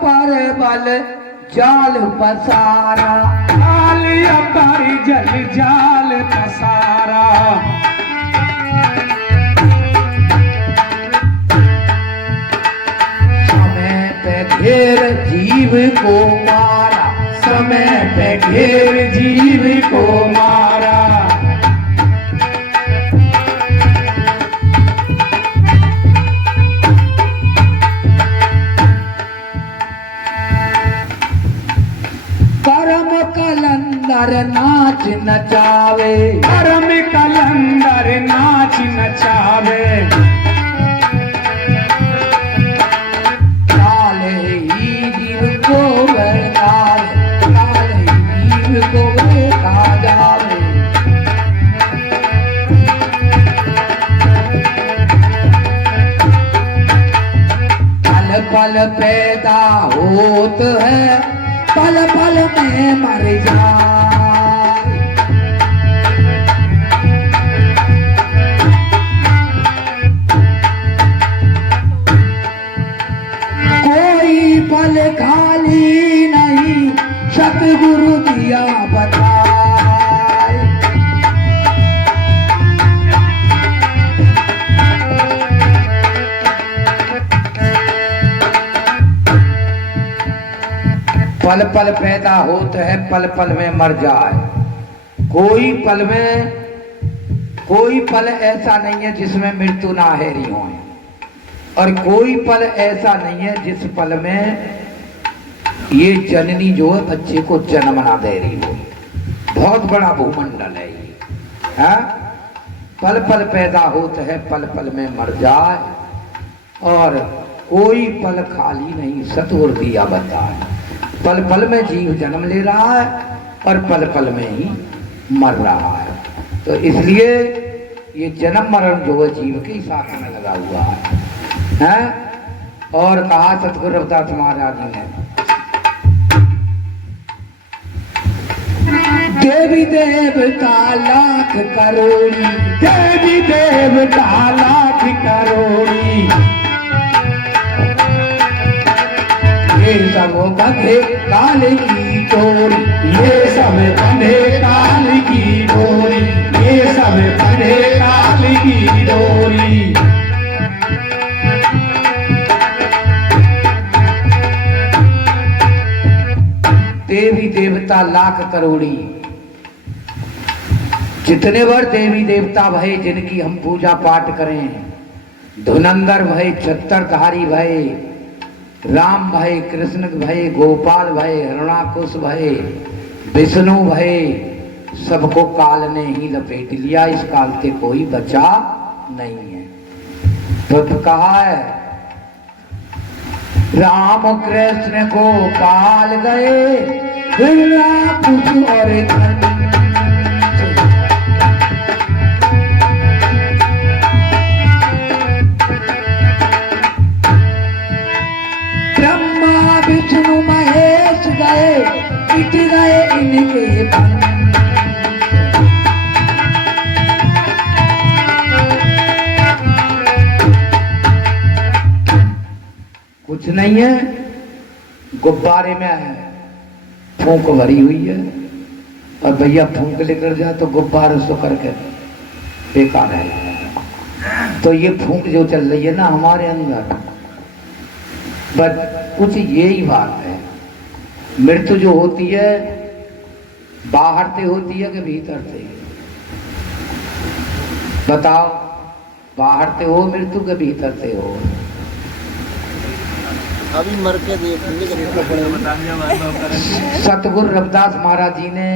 पर बल जाल पसारा, कालिया पर जल जाल पसारा। समय पे घेर जीव को मारा, समय पे घेर जीव को मारा। करम कलंदर नाच नचावे, करम कलंदर नाच नचावे। काले हीर को काले हीर को खा जावे। पल पल पैदा होत है, पल पल में मर जाए। कोई पल खाली नहीं, सतगुरु दिया बताए। पल पल पैदा होता है, पल पल में मर जाए। कोई पल ऐसा नहीं है जिसमें मृत्यु ना हेरी हो, और कोई पल ऐसा नहीं है जिस पल में ये जननी जो है बच्चे को जन्म ना दे रही हो। बहुत बड़ा भूमंडल है ये, है? पल पल पैदा होता है, पल पल में मर जाए, और कोई पल खाली नहीं, सतगुरु दिया बताए। पल पल में जीव जन्म ले रहा है और पल पल में ही मर रहा है। तो इसलिए ये जन्म मरण जो है जीव के साथ में लगा हुआ है? और कहा सतगुरु रविदास महाराज जी ने, देवी देवता लाख करोड़ी, देवी देवता लाख करोड़ी। ये सब बंधे काल की डोरी, ये सब बंधे काल की डोरी, ये सब बंधे काल की डोरी। देवी देवता लाख करोड़ी, जितने बार देवी देवता भये जिनकी हम पूजा पाठ करें, धुनंदर भये, छत्तरधारी भये, राम भये, कृष्ण भये, गोपाल भये, हिरणाकुश भये, विष्णु भये, सबको काल ने ही लपेट लिया। इस काल से कोई बचा नहीं है। तो कहा है, राम कृष्ण को काल गए, हिरणाकुश और विष्णु महेश गए, मिट गए इनके पंख। कुछ नहीं है, गुब्बारे में है फूंक भरी हुई है, और भैया फूंक लेकर जाए तो गुब्बारे सो करके बेकार है। तो ये फूंक जो चल रही है ना हमारे अंदर, बस कुछ यही बात है। मृत्यु जो होती है बाहर से होती है कि भीतर से? बताओ, बाहर से हो मृत्यु के भीतर से हो? अभी मर के सतगुरु रविदास महाराज जी ने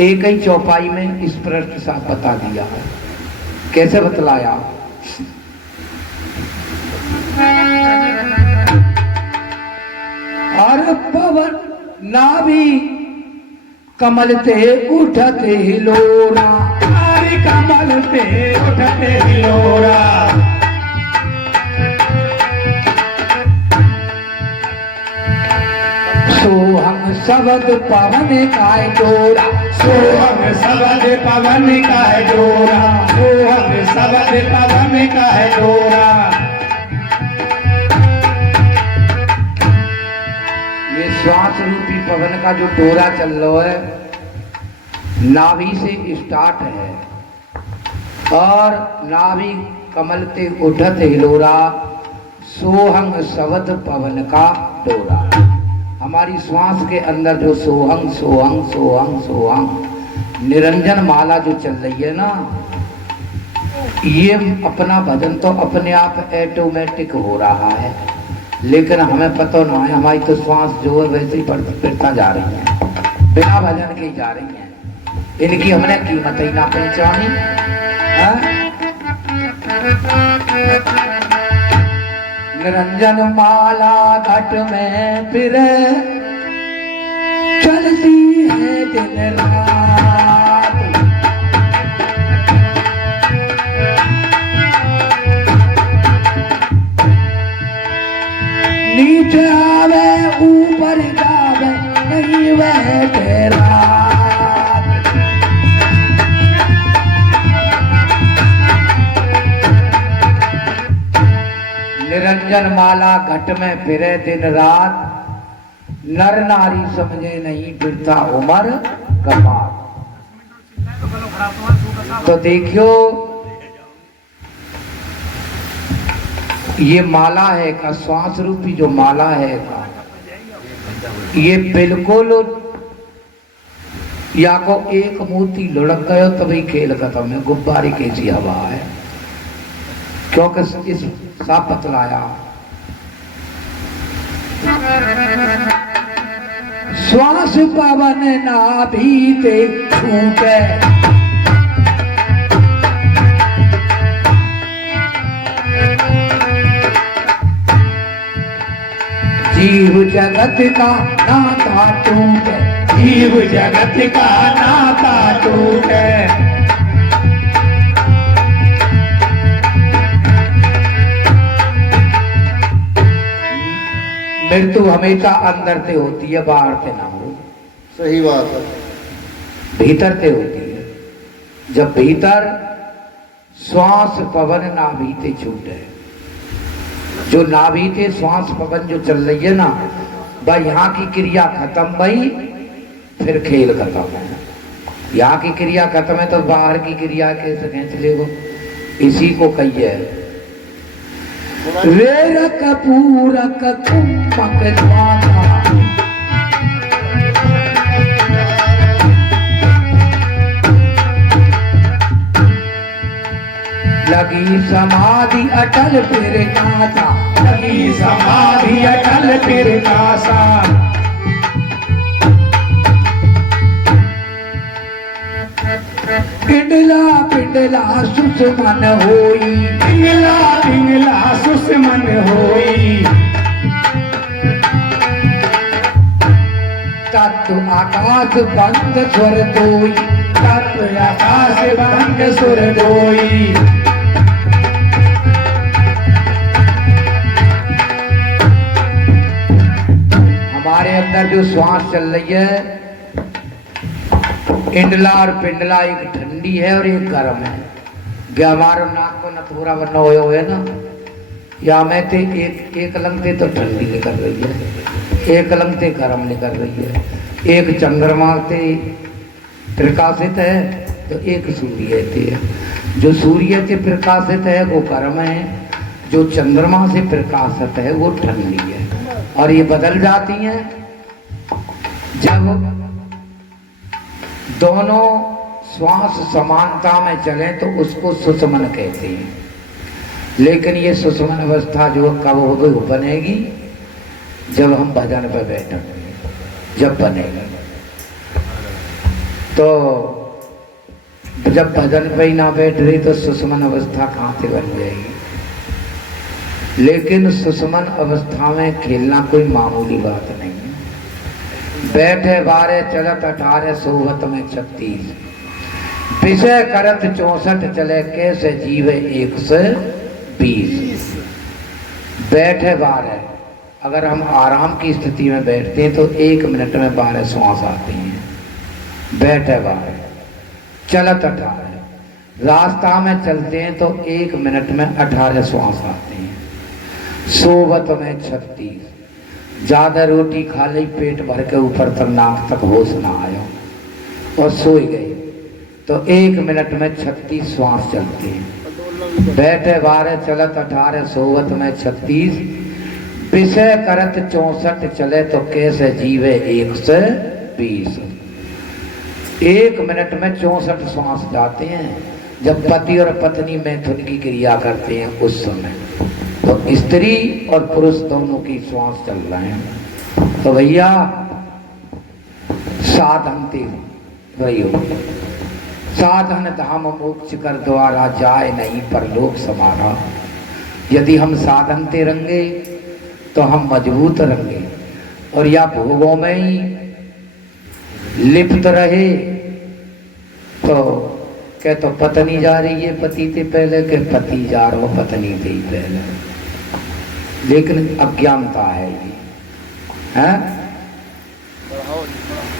एक ही चौपाई में स्पष्ट साफ बता दिया। कैसे बतलाया? और पवन नाभि कमल ते उठते हिलोरा, कमल ते उठते हिलोरा। सोहम शब्द पवन का डोरा, सोहम शब्द पवन का डोरा, सोहम शब्द पवन का डोरा। का जो डोरा चल रहा है नाभि से स्टार्ट है और नाभि कमल ते उठत हिलोरा सोहंग शब्द पवन का डोरा। हमारी श्वास के अंदर जो सोहंग सोहंग सोहंग सोहंग निरंजन माला जो चल रही है ना, ये अपना भजन तो अपने आप ऑटोमेटिक हो रहा है, लेकिन हमें पता ना है। हमारी तो श्वास जो है वैसे ही बढ़ता जा रही है, बिना भजन के जा रही है। इनकी हमने कीमत ही ना पहचानी। निरंजन माला घट में फिर चलती है दिन रात, नीचे आवे ऊपर जावे नहीं वह तेरा। निरंजन माला घट में फिरे दिन रात, नर नारी समझे नहीं फिरता उमर कमार। तो देखियो ये माला है का श्वास रूपी जो माला है का, ये बिल्कुल या को एक मोती लुढ़क गयो तभी खेल खत्म है। गुब्बारे कैसी हवा है, क्योंकि इस साफ बतलाया श्वास पवन नाभि ते छूटे, जीव जगत का नाता टूटे, जीव जगत का नाता टूटे। मृत्यु हमेशा अंदर से होती है, बाहर से ना हो। सही बात है। भीतर से होती है। जब भीतर श्वास पवन नाभि से छूटे, जो नाभि से श्वास पवन जो चल रही है ना, भाई यहाँ की क्रिया खत्म भाई, फिर खेल खत्म है। यहाँ की क्रिया खत्म है तो बाहर की क्रिया कैसे चलेगो? इसी को कहिए वेरक पूरक कुंभक ज्वाला, लगी समाधि अटल फिर कासा, लगी समाधि अटल फिर कासा। पिंडला पिंडला सुषमन होई, पिंगला पिंगला सुषमन होई। तत्व आकाश बंद स्वर दोई, तत्व आकाश बंद सुर दोई। हमारे अंदर जो श्वास चल रही है, इंडला और पिंडला एक ठंडी है और एक गर्म है। क्या हमारो नाक को नथुरा बना हो है ना, या में ते एक लंग ते तो ठंडी निकल रही है, एक लंग ते गर्म निकल रही है। एक चंद्रमा से प्रकाशित है तो एक सूर्य से है। जो सूर्य से प्रकाशित है वो गर्म है, जो चंद्रमा से प्रकाशित है वो ठंडी है। और ये बदल जाती हैं जब दोनों श्वास समानता में चले तो उसको सुषमन कहते हैं। लेकिन ये सुषमन अवस्था जो कब हो बनेगी? जब हम भजन पर बैठेंगे, जब बनेगा। तो जब भजन पे ही ना बैठ रही तो सुषमन अवस्था कहाँ से बन जाएगी? लेकिन सुषमन अवस्था में खेलना कोई मामूली बात नहीं है। बैठे 12 चलत 18 सोवत में 36, विषय करत 64 चले कैसे जीवे 120। बैठे 12, अगर हम आराम की स्थिति में बैठते हैं तो 1 मिनट में 12 श्वास आती हैं। बैठे 12, चलत 18, रास्ता में चलते हैं तो 1 मिनट में 18 श्वास आते हैं। सोवत में 36, ज्यादा रोटी खा ली, पेट भर के ऊपर तक नाक तक होश ना आया और सोई गई। तो 1 मिनट में 36 श्वास चलती है। बैठे 12, चलत 18, सोवत में 36, विषय करत 64 चले तो कैसे जीवे 120। 1 मिनट में 64 श्वास जाते हैं। जब पति और पत्नी मैथुन की क्रिया करते हैं उस समय तो स्त्री और पुरुष दोनों की श्वास चल रहे हैं। तो भैया साधनते वही हो, साधन धाम मोक्ष कर द्वारा जाए नहीं परलोक समारा। यदि हम साधनते रहेंगे तो हम मजबूत रहेंगे, और या भोगों में ही लिप्त रहे तो कह तो पत्नी जा रही है पति से पहले, के पति जा रहा हो पत्नी से ही पहले। लेकिन अज्ञानता है ये, है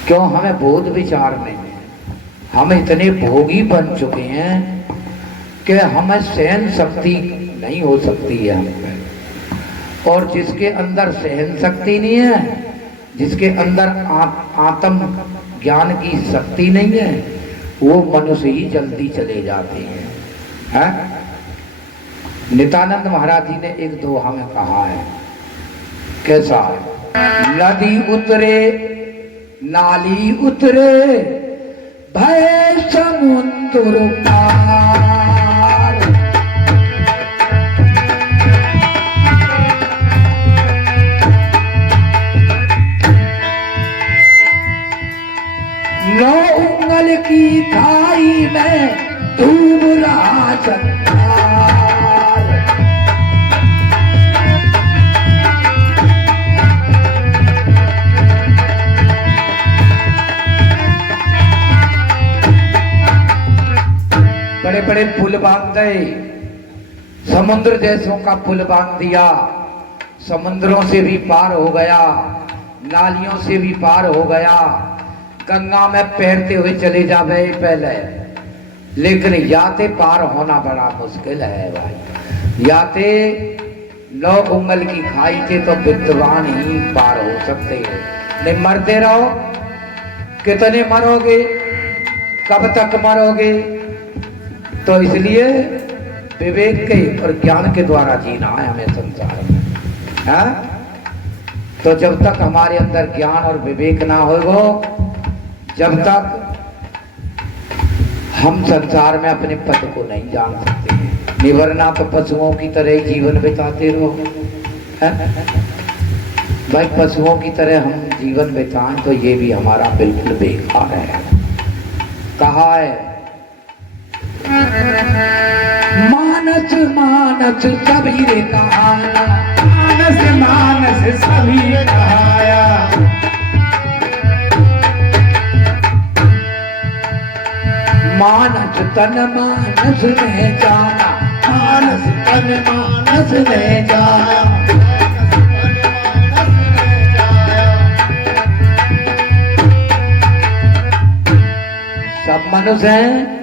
क्यों? हमें बोध विचार नहीं है। हम इतने भोगी बन चुके हैं कि हमें सहन शक्ति नहीं हो सकती है हम पे। और जिसके अंदर सहन शक्ति नहीं है, जिसके अंदर आत्म ज्ञान की शक्ति नहीं है, वो मनुष्य ही जल्दी चले जाते हैं। नित्यानंद महाराज जी ने एक दोहा में कहा है, कैसा? नदी उतरे नाली उतरे भय समुद्र पार। नौ उंगल की खाई में डूब रहा संसार। बड़े बड़े पुल बांध गए, समुद्र जैसों का पुल बांध दिया, समुद्रों से भी पार हो गया, नालियों से भी पार हो गया, गंगा में तैरते हुए चले जावे पहले। लेकिन याते पार होना बड़ा मुश्किल है भाई। याते 9 उंगल की खाई थे तो विद्वान ही पार हो सकते हैं। नहीं मरते रहो, कितने मरोगे, कब तक मरोगे? तो इसलिए विवेक के और ज्ञान के द्वारा जीना है हमें संसार में, है? तो जब तक हमारे अंदर ज्ञान और विवेक ना होगा, जब तक हम संसार में अपने पद को नहीं जान सकते हैं। निवरना तो पशुओं की तरह ही जीवन बिताते रहो, है? भाई पशुओं की तरह हम जीवन बिताएं तो ये भी हमारा बिल्कुल बेकार है। कहा है मानस मानस सभी रे कहाया, मानस मानस सभी कहाया। मानस तन मानस ने जाना, मानस तन मानस ने जाया। सब मनुष्य हैं,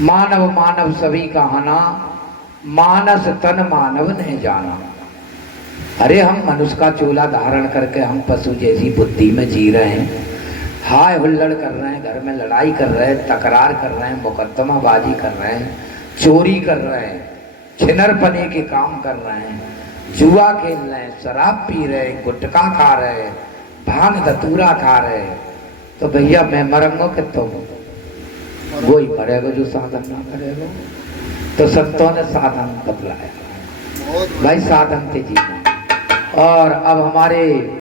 मानव मानव सभी कहाना, मानस तन मानव ने जाना। अरे हम मनुष्य का चोला धारण करके हम पशु जैसी बुद्धि में जी रहे हैं, हाय हुल्लड़ कर रहे हैं, घर में लड़ाई कर रहे हैं, तकरार कर रहे हैं, मुकदमाबाजी कर रहे हैं, चोरी कर रहे हैं, छिनरपने के काम कर रहे हैं, जुआ खेल रहे हैं, शराब पी रहे हैं, गुटखा खा रहे हैं, भांग धतूरा खा रहे हैं। तो भैया मैं मरूंगा कि तुम? वो ही मरेगा जो साधन ना करेगा। तो संतों ने साधन बतलाया भाई, साधन थे जीवन। और अब हमारे